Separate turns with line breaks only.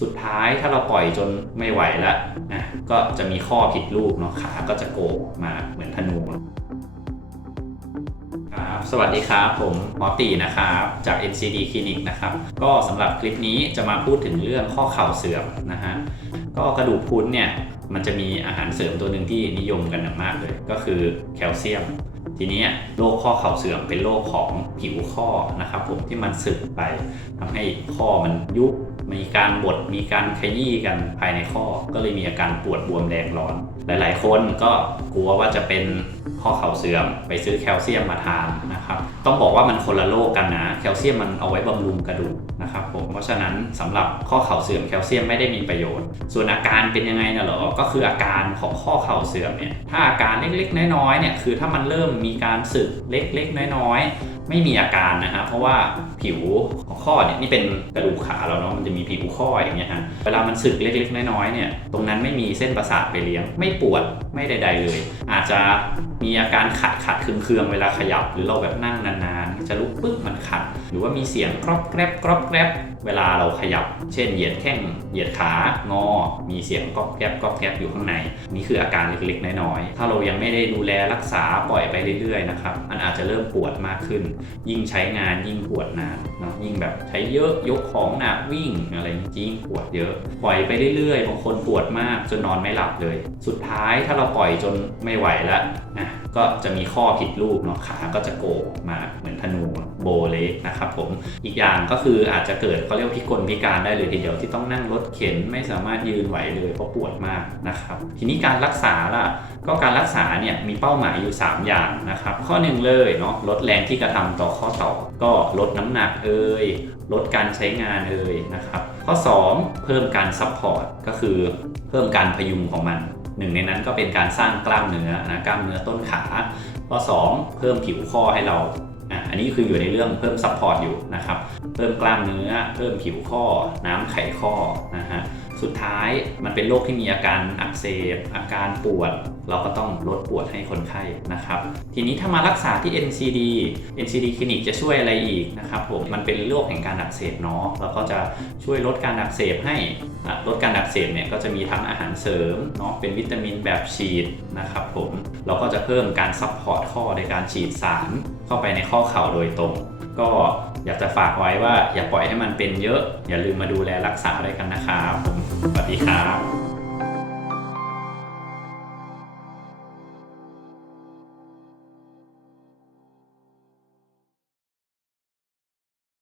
สุดท้ายถ้าเราปล่อยจนไม่ไหวแล้วนะก็จะมีข้อผิดรูปเนาะขาก็จะโกกมาเหมือนธนูครับสวัสดีครับผมหมอตีนะครับจาก NCD Clinic นะครับก็สำหรับคลิปนี้จะมาพูดถึงเรื่องข้อเข่าเสื่อมนะฮะก็กระดูกพรุนเนี่ยมันจะมีอาหารเสริมตัวหนึ่งที่นิยมกันมากเลย ก็คือแคลเซียมทีนี้โรคข้อเข่าเสื่อมเป็นโรคของผิวข้อนะครับผมที่มันสึกไปทำให้ข้อมันยุบ มีการบดมีการขยี้กันภายในข้อ ก็เลยมีอาการปวดบวมแดงร้อน หลาย ๆ คนก็กลัวว่าจะเป็นข้อเข่าเสื่อม ไปซื้อแคลเซียมมาทานนะครับต้องบอกว่ามันคนละโรคกันนะแคลเซียมมันเอาไว้บำรุงกระดูกนะครับผมเพราะฉะนั้นสำหรับข้อเข่าเสื่อมแคลเซียมไม่ได้มีประโยชน์ ส่วนอาการเป็นยังไงนะเหรอก็คืออาการของข้อเข่าเสื่อมเนี่ยถ้าอาการเล็กๆ น้อยๆเนี่ยคือถ้ามันเริ่มมีการสึกเล็กๆ น้อยๆ ไม่มีอาการนะฮะเพราะว่าผิวของข้อเนี่ยนี่เป็นกระดูกขาเราเนาะมันจะมีผิวข้ออย่างเงี้ยฮะเวลามันสึกเล็กๆ น้อยๆเนี่ยตรงนั้นไม่มีเส้นประสาทไปเลี้ยง ไม่ปวดไม่ใด ๆ เลย อาจจะมีอาการขัดขัดเคืองๆเวลาขยับ หรือเราแบบนั่งนานๆ จะลุกปึ๊บมันขัด หรือว่ามีเสียงกรอบแกรบกรอบแกรบเวลาเราขยับ เช่นเหยียดแข้งเหยียดขางอ มีเสียงกรอบแกรบกรอบแกรบอยู่ข้างใน นี่คืออาการเล็กๆ น้อยๆถ้าเรายังไม่ได้ดูแลรักษาปล่อยไปเรื่อยๆนะครับมันอาจจะเริ่มปวดมากขึ้นยิ่งใช้งานยิ่งปวดนานเนาะยิ่งแบบใช้เยอะยกของหนักวิ่งอะไรยิ่งปวดเยอะ ปล่อยไปเรื่อยๆบางคนปวดมากจนนอนไม่หลับเลย สุดท้ายถ้าเราปล่อยจนไม่ไหวแล้วนะก็จะมีข้อผิดรูปเนาะขาก็จะโกมาเหมือนธนู โบเล็กนะครับผมอีกอย่างก็คืออาจจะเกิดเขาเรียกพิกลพิการได้เลยทีเดียวที่ต้องนั่งรถเข็นไม่สามารถยืนไหวเลยเพราะปวดมากนะครับทีนี้การรักษาล่ะก็การรักษาเนี่ยมีเป้าหมายอยู่ 3 อย่างนะครับข้อหนึ่งเลยเนาะลดแรงที่กระทำต่อข้อต่อ ก็ลดน้ำหนักเอ่ยลดการใช้งานเอ่ยนะครับข้อ 2 เพิ่มการซัพพอร์ตก็คือเพิ่มการพยุงของมันหนึ่งในนั้นก็เป็นการสร้างกล้ามเนื้อนะกล้ามเนื้อต้นขาข้อ 2 เพิ่มผิวข้อให้เรา อันนี้คืออยู่ในเรื่องเพิ่มซัพพอร์ตอยู่นะครับ เพิ่มกล้ามเนื้อ เพิ่มผิวข้อ น้ำไขข้อนะฮะ สุดท้ายมันเป็นโรคที่มีอาการอักเสบ อาการปวด เราก็ต้องลดปวดให้คนไข้นะครับ ทีนี้ถ้ามารักษาที่ NCD NCD คลินิกจะช่วยอะไรอีกนะครับผมมันเป็นโรคแห่งการอักเสบเนาะเราก็จะช่วยลดการอักเสบให้ลดการอักเสบเนี่ยก็จะมีทั้งอาหารเสริมเนาะเป็นวิตามินแบบฉีดนะครับผมเราก็จะเพิ่มการซัพพอร์ตข้อในการฉีดสารเข้าไปในข้อเข่าโดยตรง ก็อยากจะฝากไว้ว่าอย่าปล่อยให้มันเป็นเยอะ อย่าลืมมาดูแลรักษาด้วยกันนะครับผมสวัสดีครับ